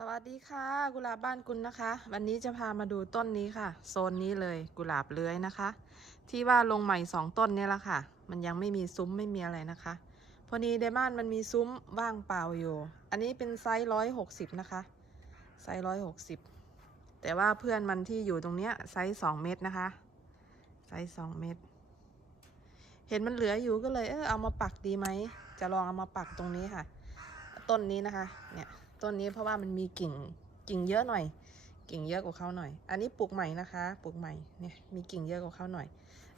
สวัสดีค่ะ กุหลาบบ้านกุลนะคะ วันนี้จะพามาดูต้นนี้ค่ะ โซนนี้เลยกุหลาบเลื้อยนะคะ ที่ว่าลงใหม่สองต้นนี่แหละค่ะ มันยังไม่มีซุ้มไม่มีอะไรนะคะ พอดีเดมานมันมีซุ้มว่างเปล่าอยู่ อันนี้เป็นไซส์ร้อยหกสิบนะคะไซส์ร้อยหกสิบแต่ว่าเพื่อนมันที่อยู่ตรงเนี้ยไซส์สองเมตรนะคะไซส์สองเมตร เห็นมันเหลืออยู่ก็เลยเออเอามาปักดีไหมจะลองเอามาปักตรงนี้ค่ะ ต้นนี้นะคะ เนี่ย ต้นนี้เพราะว่ามันมีกิ่งกิ่งเยอะหน่อย กิ่งเยอะกว่าเขาหน่อย อันนี้ปลูกใหม่นะคะ ปลูกใหม่เนี่ยมีกิ่งเยอะกว่าเขาหน่อย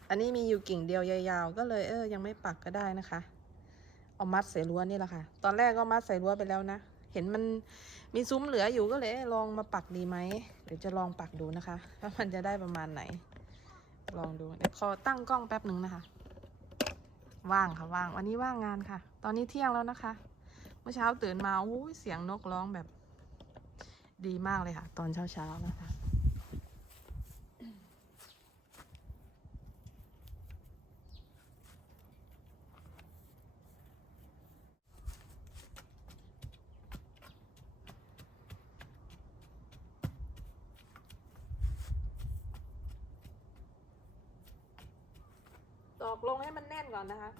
อันนี้มีอยู่กิ่งเดียวยาวๆ ก็เลยเออยังไม่ปักก็ได้นะคะ เอามัดใส่รั้วนี่แหละค่ะ ตอนแรกก็มัดใส่รั้วไปแล้วนะ เห็นมันมีซุ้มเหลืออยู่ก็เลยลองมาปักดีไหมเดี๋ยวจะลองปักดูนะคะว่ามันจะได้ประมาณไหน ลองดูเดี๋ยวขอตั้งกล้องแป๊บหนึ่งนะคะ ว่างค่ะว่าง วันนี้ว่างงานค่ะ ตอนนี้เที่ยงแล้วนะคะ มื่อเช้าตื่นมาโอ้เสียงนกร้องแบบ ดีมากเลยค่ะ ตอนเช้าเช้าๆนะคะตอกลงให้มันแน่นก่อนนะคะ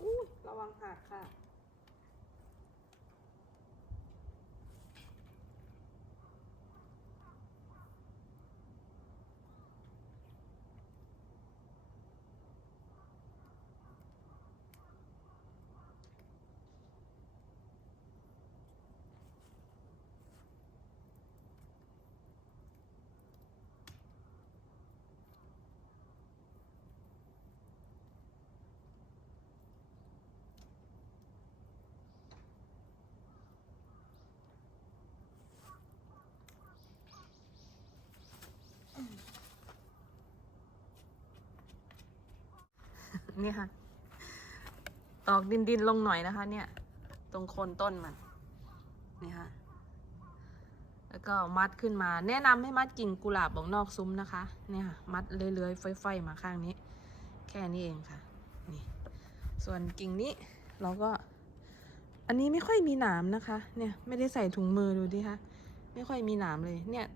อุ้ ยรงหักค่ะ นี่ค่ะ ตอกดินดินลงหน่อยนะคะ เนี่ย ตรงโคนต้นมันนี่ค่ะ แล้วก็มัดขึ้นมา แนะนำให้มัดกิ่งกุหลาบออกนอกซุ้มนะคะ เนี่ยค่ะ มัดเลื้อยๆไฟๆมาข้างนี้ แค่นี้เองค่ะ นี่ ส่วนกิ่งนี้เราก็ อันนี้ไม่ค่อยมีหนามนะคะ เนี่ย ไม่ได้ใส่ถุงมือดูดิคะ ไม่ค่อยมีหนามเลย เนี่ย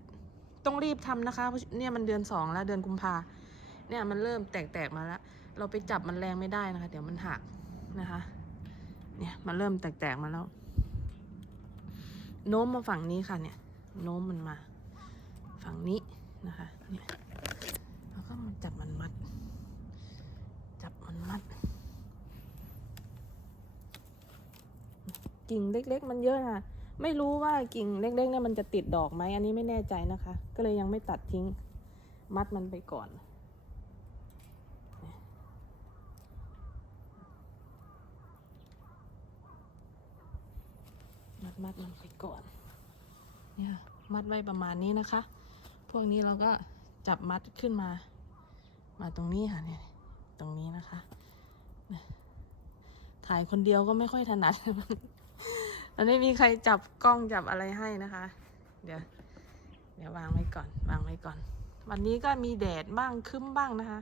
ต้องรีบทำนะคะเพราะเนี่ยมันเดือนสองแล้วเดือนกุมภาเนี่ยมันเริ่มแตกๆมาแล้ว เราไปจับมันแรงไม่ได้นะคะ เดี๋ยวมันหักนะคะ เนี่ยมันเริ่มแตกๆมาแล้ว โน้มมาฝั่งนี้ค่ะเนี่ย โน้มมันมา ฝั่งนี้นะคะ เนี่ยแล้วก็มาจับมันมัด จับมันมัดกิ่งเล็ก ๆ มันเยอะค่ะไม่รู้ว่ากิ่งเล็กๆเนี่ยมันจะติดดอกไหมอันนี้ไม่แน่ใจนะคะ ก็เลยยังไม่ตัดทิ้ง มัดมันไปก่อน มัดมันไปก่อน เนี่ยมัดไว้ประมาณนี้นะคะ พวกนี้เราก็จับมัดขึ้นมา มาตรงนี้ค่ะเนี่ยตรงนี้นะคะ ถ่ายคนเดียวก็ไม่ค่อยถนัดมันไม่มีใครจับกล้องจับอะไรให้นะคะ เดี๋ยว เดี๋ยววางไว้ก่อน วางไว้ก่อน วันนี้ก็มีแดดบ้างคึ้มบ้างนะคะ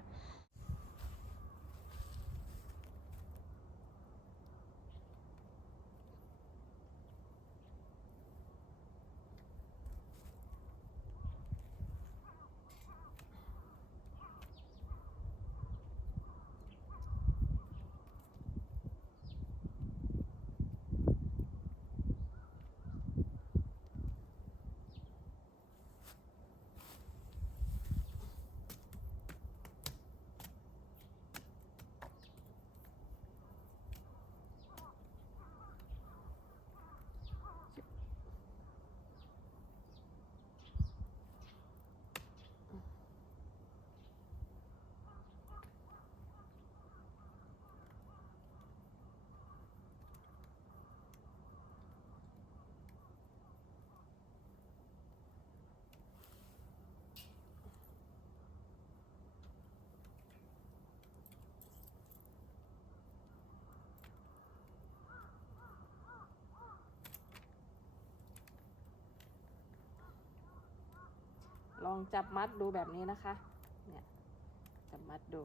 องจับมัดดูแบบนี้นะคะ เนี่ย จับมัดดู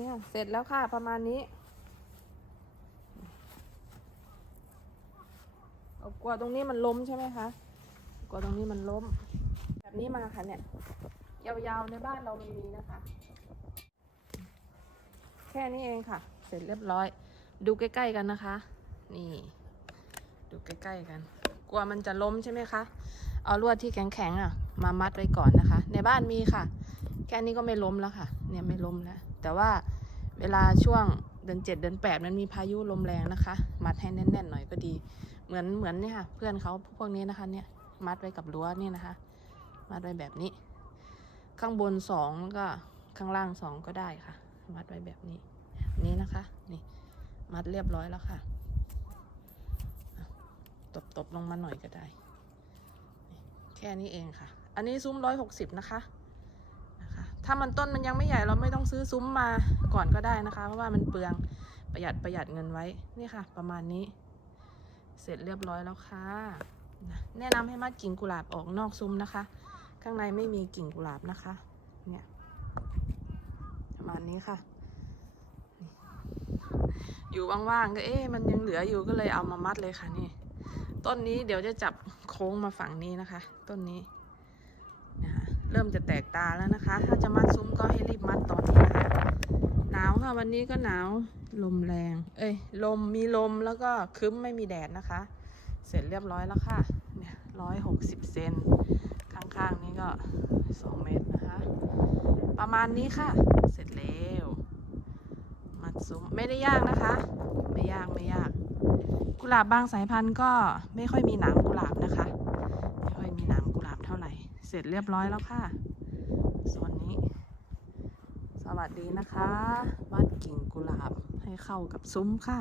เนี่ยเสร็จแล้วค่ะประมาณนี้เอากลัวตรงนี้มันล้มใช่ไหมคะกลัวตรงนี้มันล้ม แบบนี้มาค่ะเนี่ยยาวๆในบ้านเรามันมีนะคะ แค่นี้เองค่ะ เสร็จเรียบร้อย ดูใกล้ๆกันนะคะ นี่ ดูใกล้ๆกัน กลัวมันจะล้มใช่ไหมคะเอาลวดที่แข็งๆอะ มามัดไว้ก่อนนะคะ ในบ้านมีค่ะ แค่นี้ก็ไม่ล้มแล้วค่ะ เนี่ยไม่ล้มแล้ว แต่ว่าเวลาช่วงเดือนเจ็ดเดือนแปดมันมีพายุลมแรงนะคะ มัดให้แน่นๆหน่อยก็ดี เหมือนเหมือนเนี่ยค่ะ เพื่อนเขาพวกนี้นะคะเนี่ยมัดไว้กับรั้วนี่นะคะ มัดไว้แบบนี้ ข้างบนสองก็ข้างล่างสองก็ได้ค่ะ มัดไว้แบบนี้ นี้นะคะ นี่มัดเรียบร้อยแล้วค่ะ ตบตบๆลงมาหน่อยก็ได้ แค่นี้เองค่ะ อันนี้ซุ้มร้อยหกสิบนะคะ ถ้ามันต้นมันยังไม่ใหญ่เราไม่ต้องซื้อซุ้มมาก่อนก็ได้นะคะ เพราะว่ามันเปลืองประหยัดประหยัดเงินไว้นี่ค่ะ ประมาณนี้ เสร็จเรียบร้อยแล้วค่ะแนะนำให้มัดกิ่งกุหลาบออกนอกซุ้มนะคะ ข้างในไม่มีกิ่งกุหลาบนะคะ เนี่ยประมาณนี้ค่ะ อยู่ว่างๆก็เอ๊ะมันยังเหลืออยู่ก็เลยเอามามัดเลยค่ะนี่ ต้นนี้เดี๋ยวจะจับโค้งมาฝั่งนี้นะคะ ต้นนี้ เริ่มจะแตกตาแล้วนะคะ ถ้าจะมัดซุ้มก็ให้รีบมัดตอนนี้นะคะหนาวค่ะวันนี้ก็หนาวลมแรง เอ้ยลมมีลมแล้วก็คึ้มไม่มีแดดนะคะ เสร็จเรียบร้อยแล้วค่ะเนี่ยร้อยหกสิบเซนข้างๆนี้ก็สองเมตรนะคะ ประมาณนี้ค่ะ เสร็จแล้วมัดซุ้มไม่ได้ยากนะคะ ไม่ยากไม่ยาก กุหลาบบางสายพันธุ์ก็ไม่ค่อยมีหนามกุหลาบนะคะ เสร็จเรียบร้อยแล้วค่ะส่วนนี้ สวัสดีนะคะ วัดกิ่งกุหลาบให้เข้ากับซุ้มค่ะ